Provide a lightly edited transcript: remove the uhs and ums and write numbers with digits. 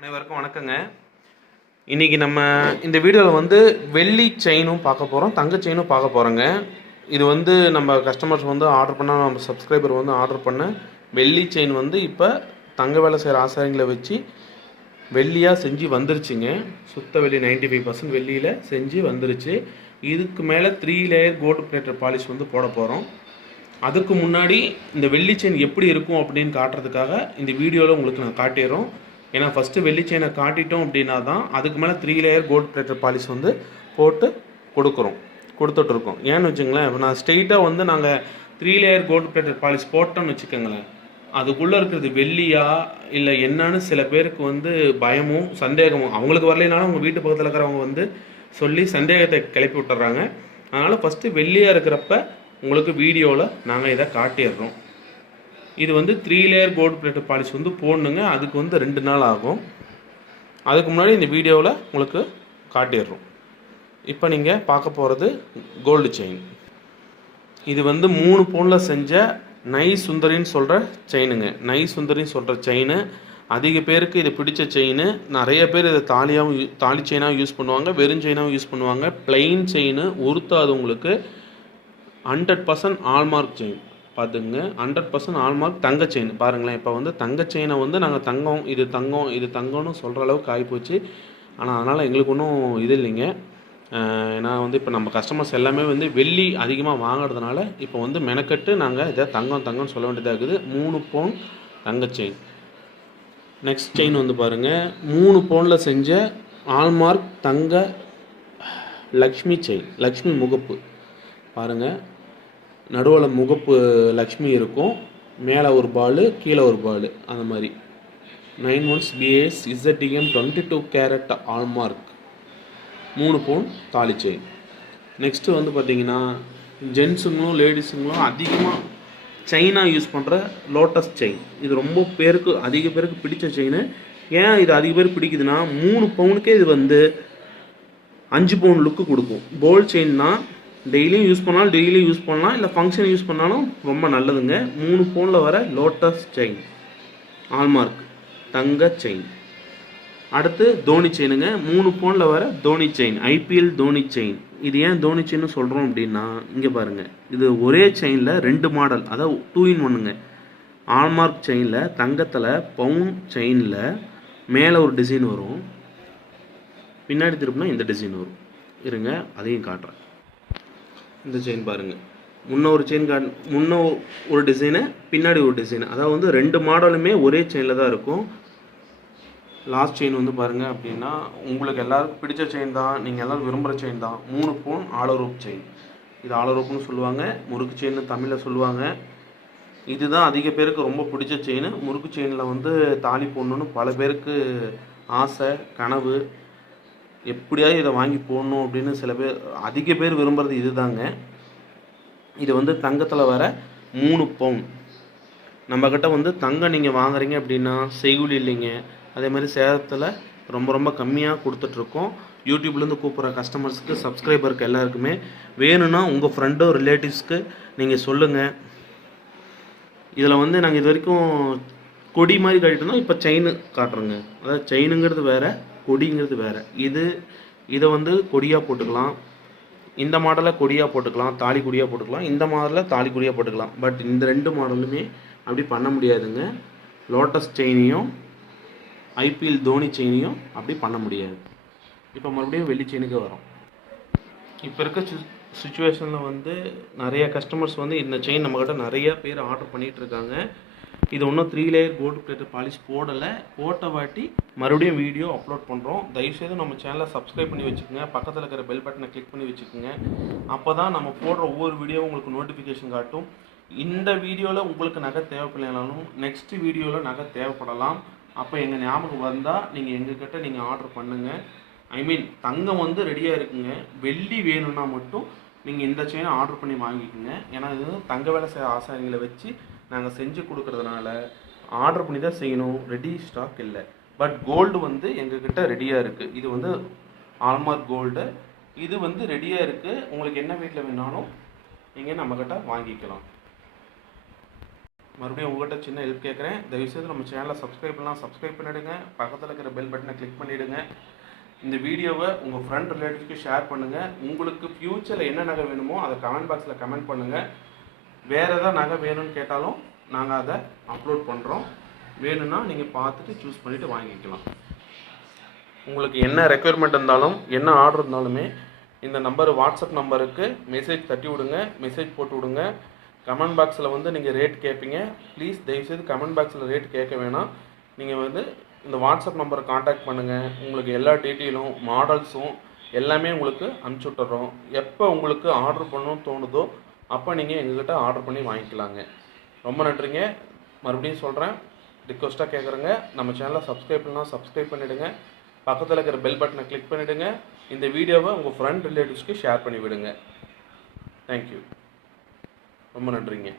அனைவருக்கும் வணக்கங்க. இன்றைக்கி நம்ம இந்த வீடியோவில் வந்து வெள்ளி செயினும் பார்க்க போகிறோம், தங்க செயினும் பார்க்க போகிறோங்க. இது வந்து நம்ம கஸ்டமர்ஸ் வந்து ஆர்டர் பண்ணால், நம்ம சப்ஸ்கிரைபர் வந்து ஆர்டர் பண்ண வெள்ளி செயின் வந்து இப்போ தங்க வேலை செய்கிற ஆசாரிங்களை வச்சு வெள்ளியாக செஞ்சு வந்துருச்சுங்க. சுத்த வெள்ளி 95% வெள்ளியில் செஞ்சு வந்துருச்சு. இதுக்கு மேலே 3 லேயர் கோல்டு பிளேட்டட் பாலிஷ் வந்து போட போகிறோம். அதுக்கு முன்னாடி இந்த வெள்ளி செயின் எப்படி இருக்கும் அப்படின்னு காட்டுறதுக்காக இந்த வீடியோவில் உங்களுக்கு நான் காட்டிடுறோம். ஏன்னா ஃபஸ்ட்டு வெள்ளி செயினை காட்டிட்டோம் அப்படின்னா தான் அதுக்கு மேலே 3 லேயர் கோல்டு பிளேட்டட் பாலிஷ் வந்து போட்டு கொடுத்துட்ருக்கோம். ஏன்னு வச்சுங்களேன், இப்போ நான் ஸ்ட்ரெயிட்டாக வந்து நாங்கள் 3 லேயர் கோல்டு பிளேட்டட் பாலிஷ் போட்டோம்னு வச்சுக்கோங்களேன், அதுக்குள்ளே இருக்கிறது வெள்ளியா இல்லை என்னன்னு சில பேருக்கு வந்து பயமும் சந்தேகமும், அவங்களுக்கு வரலைனாலும் அவங்க வீட்டு பக்கத்தில் இருக்கிறவங்க வந்து சொல்லி சந்தேகத்தை கிளப்பி விட்டுறாங்க. அதனால் ஃபஸ்ட்டு வெள்ளியாக இருக்கிறப்ப உங்களுக்கு வீடியோவில் நாங்கள் இதை காட்டிடுறோம். இது வந்து 3 லேயர் கோல்டு பிளேட்டட் பாலிஷ் வந்து போடணுங்க. அதுக்கு வந்து 2 நாள் ஆகும். அதுக்கு முன்னாடி இந்த வீடியோவில் உங்களுக்கு காட்டிடுறோம். இப்போ நீங்கள் பார்க்க போகிறது கோல்டு செயின். இது வந்து 3 பவுனில் செஞ்ச நை சுந்தரின்னு சொல்கிற செயினுங்க. நை சுந்தரின்னு சொல்கிற செயின் அதிக பேருக்கு இது பிடிச்ச செயின். நிறைய பேர் இதை தாலி செயினாகவும் யூஸ் பண்ணுவாங்க, வெறும் செயினாகவும் யூஸ் பண்ணுவாங்க. பிளெயின் செயின் உறுத்தாது உங்களுக்கு. 100% ஆல்மார்க் செயின் பார்த்துங்க. 100% ஆல்மார்க் தங்க செயின். பாருங்களேன், இப்போ வந்து தங்க செயினை வந்து நாங்கள் தங்கம் இது தங்கம்னு சொல்கிற அளவுக்கு ஆகிப்போச்சு. ஆனால் அதனால் எங்களுக்கு ஒன்றும் இது இல்லைங்க. ஏன்னா வந்து இப்போ நம்ம கஸ்டமர்ஸ் எல்லாமே வந்து வெள்ளி அதிகமாக வாங்குறதுனால இப்போ வந்து மெனக்கட்டு நாங்கள் இதை தங்கம்னு சொல்ல வேண்டியதாக இருக்குது. 3 பவுன் தங்க செயின். நெக்ஸ்ட் செயின் வந்து பாருங்கள், 3 பவுனில் செஞ்ச ஆல்மார்க் தங்க லக்ஷ்மி செயின். லக்ஷ்மி முகப்பு பாருங்கள், நடுவில் முகப்பு லக்ஷ்மி இருக்கும், மேலே ஒரு பால் கீழே ஒரு பால், அந்த மாதிரி 9 ounce BAS ZTM 22 carrot hallmark 3 பவுன் தாலி செயின். நெக்ஸ்ட்டு வந்து பார்த்திங்கன்னா, ஜென்ஸுங்களும் லேடிஸுங்களும் அதிகமாக செயினாக யூஸ் பண்ணுற லோட்டஸ் செயின். இது ரொம்ப அதிக பேருக்கு பிடிச்ச செயின். ஏன் இது அதிக பேருக்கு பிடிக்குதுன்னா, 3 பவுனுக்கே இது வந்து 5 பவுன் லுக்கு கொடுக்கும். கோல்டு செயின் தான், டெய்லியும் யூஸ் பண்ணலாம், இல்லை ஃபங்க்ஷன் யூஸ் பண்ணாலும் ரொம்ப நல்லதுங்க. 3 பவுனில் வர லோட்டஸ் செயின் ஆல்மார்க் தங்க செயின். அடுத்து தோனி செயினுங்க. 3 பவுனில் வர Dhoni chain, IPL Dhoni chain. இது ஏன் தோனி செயின்னு சொல்கிறோம் அப்படின்னா, இங்கே பாருங்கள், இது ஒரே செயினில் 2 மாடல், அதாவது 2 in 1ங்க. ஆல்மார்க் செயினில் தங்கத்தில் பவுன் செயினில் மேலே ஒரு டிசைன் வரும், பின்னாடி திருப்பினா இந்த டிசைன் வரும். இருங்க அதையும் காட்டுறேன். இந்த செயின் பாருங்கள், முன்ன ஒரு டிசைனு, பின்னாடி ஒரு டிசைனு, அதாவது வந்து 2 மாடலுமே ஒரே செயினில் தான் இருக்கும். லாஸ்ட் செயின் வந்து பாருங்கள் அப்படின்னா, உங்களுக்கு எல்லாருக்கும் பிடிச்ச செயின் தான், நீங்கள் எல்லோரும் விரும்புகிற செயின் தான். 3 பவுன் ஆலோரூப் செயின். இது ஆலோரூப்னு சொல்லுவாங்க, முறுக்கு செயின்னு தமிழில் சொல்லுவாங்க. இதுதான் அதிக பேருக்கு ரொம்ப பிடிச்ச செயின். முறுக்கு செயினில் வந்து தாலி போடணுன்னு பல பேருக்கு ஆசை, கனவு. எப்படியாவது இதை வாங்கி போடணும் அப்படின்னு அதிக பேர் விரும்புகிறது இது தாங்க. இது வந்து தங்கத்தில் வர 3 பவுன். நம்மக்கிட்ட வந்து தங்கம் நீங்கள் வாங்குறீங்க அப்படின்னா செய்கூலி இல்லைங்க. அதே மாதிரி சேலத்தில் ரொம்ப கம்மியாக கொடுத்துட்ருக்கோம். யூடியூப்லேருந்து கூப்பிட்ற கஸ்டமர்ஸ்க்கு, சப்ஸ்கிரைபருக்கு எல்லாருக்குமே வேணும்னா உங்கள் ஃப்ரெண்டோ ரிலேட்டிவ்ஸ்க்கு நீங்கள் சொல்லுங்கள். இதில் வந்து நாங்கள் இது வரைக்கும் கொடி மாதிரி காட்டிட்டு இருந்தோம், இப்போ செயின் காட்டுறோங்க. அதாவது செயினுங்கிறது வேறு, கொடிங்கிறது வேறு. இதை வந்து கொடியாக போட்டுக்கலாம், இந்த மாடலில் கொடியாக போட்டுக்கலாம், தாலி கொடியாக போட்டுக்கலாம், இந்த மாடலில் தாலி கொடியாக போட்டுக்கலாம். பட் இந்த 2 மாடலுமே அப்படி பண்ண முடியாதுங்க. லோட்டஸ் செயினையும் IPL தோனி செயினையும் அப்படி பண்ண முடியாது. இப்போ மறுபடியும் வெள்ளி செயினுக்கு வரும். இப்போ இருக்க சுச்சுவேஷனில் வந்து நிறைய கஸ்டமர்ஸ் வந்து இந்த செயின் நம்மக்கிட்ட நிறைய பேர் ஆர்டர் பண்ணிகிட்ருக்காங்க. இது இன்னும் 3 லேயர் கோல்டு பிளேட்டட் பாலிஷ் போடலை. போட்ட வாட்டி மறுபடியும் வீடியோ அப்லோட் பண்ணுறோம். தயவுசெய்து நம்ம சேனலை சப்ஸ்கிரைப் பண்ணி வச்சுக்கோங்க, பக்கத்தில் இருக்கிற பெல் பட்டனை கிளிக் பண்ணி வச்சுக்கோங்க. அப்போ தான் நம்ம போடுற ஒவ்வொரு வீடியோவும் உங்களுக்கு நோட்டிஃபிகேஷன் காட்டும். இந்த வீடியோவில் உங்களுக்கு நகை தேவைப்படலைனாலும் நெக்ஸ்ட் வீடியோவில் நகை தேவைப்படலாம். அப்போ எங்கள் ஞாபகம் வந்தால் நீங்கள் எங்ககிட்ட நீங்கள் ஆர்டர் பண்ணுங்கள். தங்கம் வந்து ரெடியாக இருக்குங்க. வெள்ளி வேணும்னா மட்டும் நீங்கள் இந்த செயினை ஆர்டர் பண்ணி வாங்கிக்கோங்க. ஏன்னா இது தங்க வேலை செய்கிற ஆசாரிகளை வச்சு நாங்கள் செஞ்சு கொடுக்குறதுனால ஆர்டர் பண்ணி தான் செய்யணும், ரெடி ஸ்டாக் இல்லை. பட் கோல்டு வந்து எங்ககிட்ட ரெடியாக இருக்குது. இது வந்து ஆல்மார்க் கோல்டு, இது வந்து ரெடியாக இருக்குது. உங்களுக்கு என்ன வீட்டில் வேணாலும் நீங்கள் நம்மக்கிட்ட வாங்கிக்கலாம். மறுபடியும் உங்கள்கிட்ட சின்ன ஹெல்ப் கேட்குறேன். தயவுசெய்து நம்ம சேனலை சப்ஸ்கிரைப் பண்ணலாம், சப்ஸ்கிரைப் பண்ணிவிடுங்க. பக்கத்தில் இருக்கிற பெல் பட்டனை கிளிக் பண்ணிவிடுங்க. இந்த வீடியோவை உங்கள் ஃப்ரெண்ட் ரிலேட்டிவ்ஸ்க்கு ஷேர் பண்ணுங்கள். உங்களுக்கு ஃப்யூச்சரில் என்ன நகை வேணுமோ அதை கமெண்ட் பாக்ஸில் கமெண்ட் பண்ணுங்கள். வேறு எதாவது நகை வேணும்னு கேட்டாலும் நாங்கள் அதை அப்லோட் பண்ணுறோம். வேணும்னா நீங்கள் பார்த்துட்டு சூஸ் பண்ணிவிட்டு வாங்கிக்கலாம். உங்களுக்கு என்ன ரெக்குயர்மெண்ட் இருந்தாலும் என்ன ஆர்டர் இருந்தாலுமே இந்த நம்பர் வாட்ஸ்அப் நம்பருக்கு மெசேஜ் தட்டி விடுங்க, மெசேஜ் போட்டு விடுங்க. கமெண்ட் பாக்ஸில் வந்து நீங்கள் ரேட் கேட்பீங்க. ப்ளீஸ் தயவுசெய்து கமெண்ட் பாக்ஸில் ரேட் கேட்க வேணாம். நீங்கள் வந்து இந்த வாட்ஸ்அப் நம்பரை காண்டாக்ட் பண்ணுங்கள். உங்களுக்கு எல்லா டீட்டெயிலும் மாடல்ஸும் எல்லாமே உங்களுக்கு அனுப்பிச்சி விட்டுறோம். எப்போ உங்களுக்கு ஆர்டர் பண்ணணும்னு தோணுதோ அப்போ நீங்கள் எங்ககிட்ட ஆர்டர் பண்ணி வாங்கிக்கலாங்க. ரொம்ப நன்றிங்க. மறுபடியும் சொல்கிறேன், ரிக்வஸ்ட்டாக கேட்குறேங்க, நம்ம சேனலை சப்ஸ்கிரைப் பண்ணலாம், சப்ஸ்கிரைப் பண்ணிவிடுங்க. பக்கத்தில் இருக்கிற பெல் பட்டனை கிளிக் பண்ணிவிடுங்க. இந்த வீடியோவை உங்கள் ஃப்ரெண்ட் ரிலேட்டிவ்ஸ்க்கு ஷேர் பண்ணி விடுங்க. தேங்க்யூ. ரொம்ப நன்றிங்க.